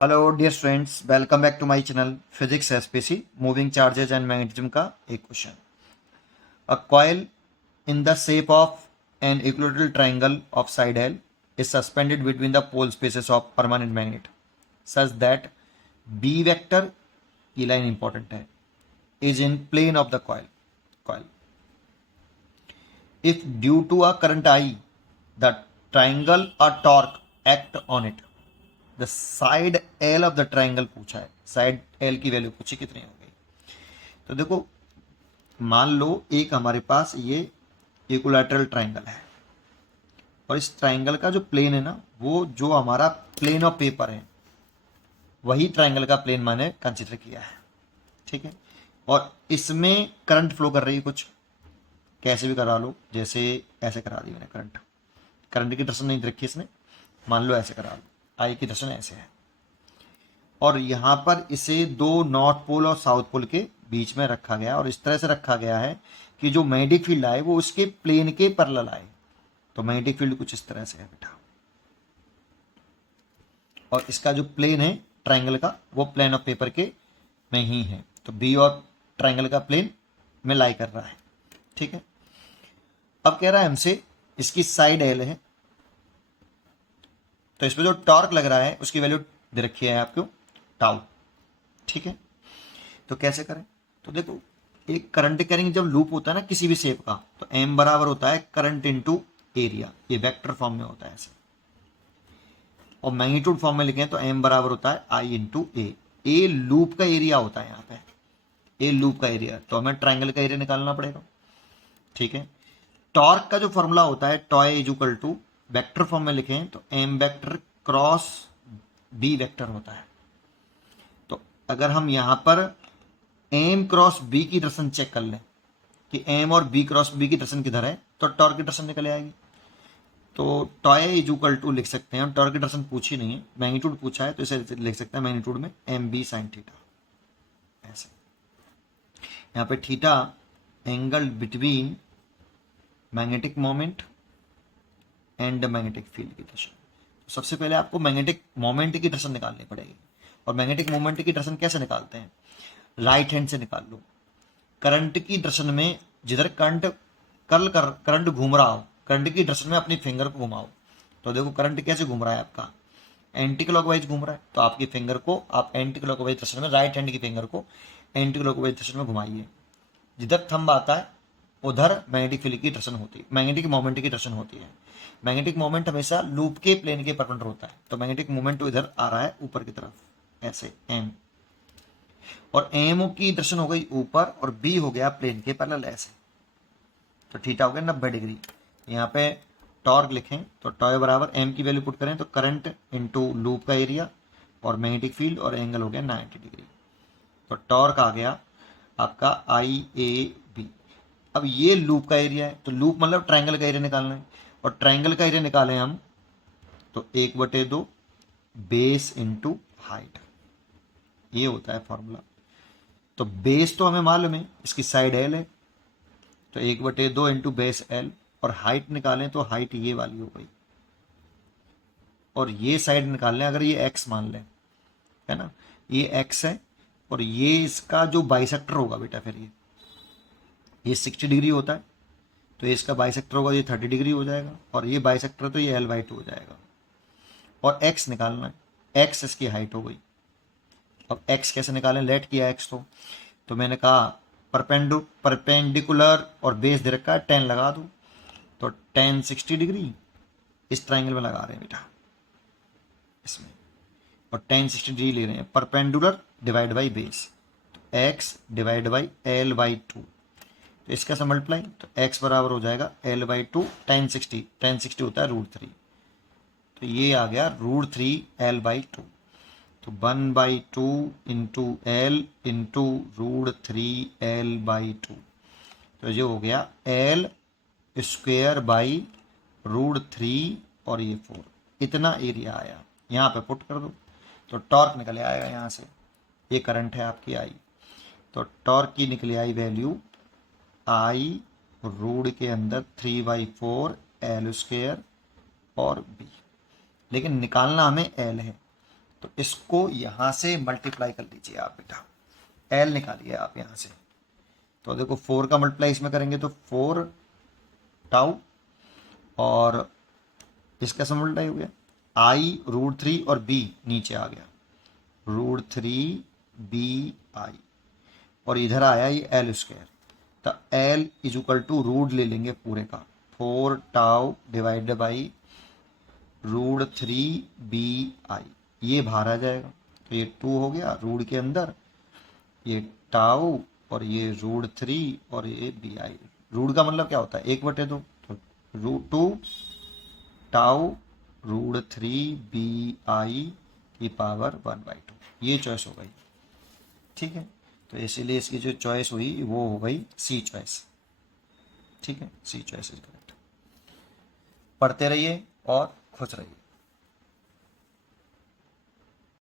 Hello dear students, welcome back to my channel physics SPC moving charges and magnetism का एक question. A coil in the shape of an equilateral triangle of side L is suspended between the pole spaces of permanent magnet such that B vector, ये line important है, is in plane of the coil if due to a current I the triangle or torque act on it the side L of the triangle पूछा है, side L की value पूछी कितनी हो गई। तो देखो, मान लो एक हमारे पास ये इक्विलैटरल ट्राइंगल है और इस ट्राइंगल का जो प्लेन है ना, वो जो हमारा प्लेन ऑफ पेपर है वही ट्राइंगल का प्लेन मैंने कंसिडर किया है। ठीक है, और इसमें करंट फ्लो कर रही है, कुछ कैसे भी करा लो, जैसे ऐसे करा दी मैंने। करंट की डायरेक्शन नहीं रखी इसने, मान लो ऐसे करा लो, आई की डायरेक्शन ऐसे है और यहाँ पर इसे दो नॉर्थ पोल और साउथ पोल के बीच में रखा गया और इस तरह से रखा गया है कि जो मैग्नेटिक फील्ड आए वो उसके प्लेन के पैरेलल आए। तो मैग्नेटिक फील्ड कुछ इस तरह से है बेटा, और इसका जो प्लेन है ट्राइंगल का वो प्लेन ऑफ पेपर के में ही है। तो बी और ट्राइंगल का प्लेन में लाई कर रहा है। ठीक है, अब कह रहा है हमसे इसकी साइड एल है, तो इस पर जो टॉर्क लग रहा है उसकी वैल्यू दे रखी है आपको टाउ। ठीक है, तो कैसे करें? तो देखो, एक करंट कैरिंग जब लूप होता है ना किसी भी शेप का, तो एम बराबर होता है करंट इनटू एरिया, ये वेक्टर फॉर्म में होता है ऐसे। और मैग्नीट्यूड फॉर्म में लिखें तो एम बराबर होता है आई इंटू ए। ए लूप का एरिया होता है यहाँ पे, ए लूप का एरिया, तो हमें ट्राइंगल का एरिया निकालना पड़ेगा। ठीक है, टॉर्क का जो फॉर्मूला होता है tau is equal to, vector form में लिखें तो M vector cross B vector होता है। तो अगर हम यहां पर एम क्रॉस बी की डायरेक्शन चेक कर लें कि एम और बी क्रॉस बी की डायरेक्शन किधर है, तो टॉर्क की डायरेक्शन निकल आएगी। तो टॉय इज इक्वल टू लिख सकते हैं, टॉर्क की डायरेक्शन पूछी नहीं है, मैग्नीट्यूड पूछा है, तो इसे लिख सकते हैं मैग्नीट्यूड में एम बी साइन थीटा। ऐसे यहाँ पे theta angle between magnetic moment and magnetic field की डायरेक्शन। तो सबसे पहले आपको मैग्नेटिक मोमेंट की डायरेक्शन निकालनी पड़ेगी। और मैग्नेटिक मोमेंट की डायरेक्शन कैसे निकालते हैं? राइट हैंड से निकाल लो। करंट की डायरेक्शन में जिधर करंट घूम रहा हो, करंट की डायरेक्शन में अपनी फिंगर को घुमाओ। तो देखो करंट कैसे घूम रहा है आपका, एंटी क्लॉकवाइज घूम रहा है, तो आपकी फिंगर को आप एंटी क्लॉकवाइज डायरेक्शन में, राइट हैंड की फिंगर को एंटी क्लॉकवाइज डायरेक्शन में घुमाइए। जिधर थंब आता है उधर मैग्नेटिक फील्ड की डायरेक्शन होती है, मैग्नेटिक मोमेंट की डायरेक्शन होती है। मैग्नेटिक मोमेंट हमेशा लूप के प्लेन के परपेंडिकुलर होता है, तो मैग्नेटिक मोमेंट तो इधर आ रहा है ऊपर की तरफ ऐसे एम, और एम की डायरेक्शन हो गई ऊपर और बी हो गया प्लेन के पैरेलल ऐसे। तो थीटा हो गया 90 डिग्री। यहाँ पे टॉर्क लिखें तो टॉय बराबर एम की वैल्यू पुट करें तो करंट इनटू लूप का एरिया और मैग्नेटिक फील्ड, और एंगल हो गया 90 डिग्री। तो टॉर्क आ गया आपका आई ए बी। अब ये लूप का एरिया है, तो लूप मतलब ट्राइंगल का एरिया निकालना है, और ट्राइंगल का एरिया निकालें हम तो 1/2 बेस इंटू हाइट, ये होता है फॉर्मूला। तो बेस तो हमें मालूम है, इसकी साइड एल है, तो 1/2 इंटू बेस एल, और हाइट निकालें तो हाइट ये वाली हो गई, और ये साइड निकाल लें अगर ये एक्स मान लें, है ना, ये एक्स है, और ये इसका जो बाइसेक्टर होगा बेटा, फिर ये 60 डिग्री होता है, तो ये इसका बाइसेक्टर होगा, ये 30 डिग्री हो जाएगा, और ये बाइसेक्टर तो ये L/2 हो जाएगा। और x निकालना है, x इसकी हाइट हो गई। अब x कैसे निकालें, लेट किया x, तो मैंने कहा परपेंडिकुलर और बेस दे रखा है 10 लगा दो, तो 10 60 डिग्री इस ट्राइंगल में लगा रहे हैं बेटा इसमें, और 10 60 डिग्री ले रहे हैं परपेंडिकुलर डिवाइड बाई बेस, तो x डिवाइड बाई L/2, तो इसका से मल्टीप्लाई, तो x बराबर हो जाएगा L/2 10 60 होता है √3, तो ये आ गया √3 L/2, तो 1/2 इंटू एल इंटू √3 L/2, तो ये हो गया L²/√3, और ये 4, इतना एरिया आया। यहाँ पे पुट कर दो तो टॉर्क निकल आएगा यहाँ से, ये करंट है आपकी आई, तो टॉर्क की निकली आई वैल्यू आई रूट के अंदर 3/4 L² और बी, लेकिन निकालना हमें एल है, तो इसको यहाँ से मल्टीप्लाई कर लीजिए आप बेटा, एल निकालिए आप यहाँ से। तो देखो 4 का मल्टीप्लाई इसमें करेंगे तो 4 टाउ, और इसका से मल्टीप्लाई हो गया आई रूट 3 और बी नीचे आ गया रूट 3 बी आई, और इधर आया ये एल स्क्वायर। तो L is equal to root ले लेंगे पूरे का 4 tau divided by root 3 B I, ये बाहर आ जाएगा। तो ये 2 हो गया रूट के अंदर, ये टाउ और ये रूट 3 और ये बी आई। रूट का मतलब क्या होता है 1/2, तो root 2 tau root 3 B I की पावर 1/2, ये चॉइस हो गई। ठीक है, तो इसीलिए इसकी जो चॉइस हुई वो हो गई सी चॉइस। ठीक है, सी चॉइस इज करेक्ट। पढ़ते रहिए और खुश रहिए।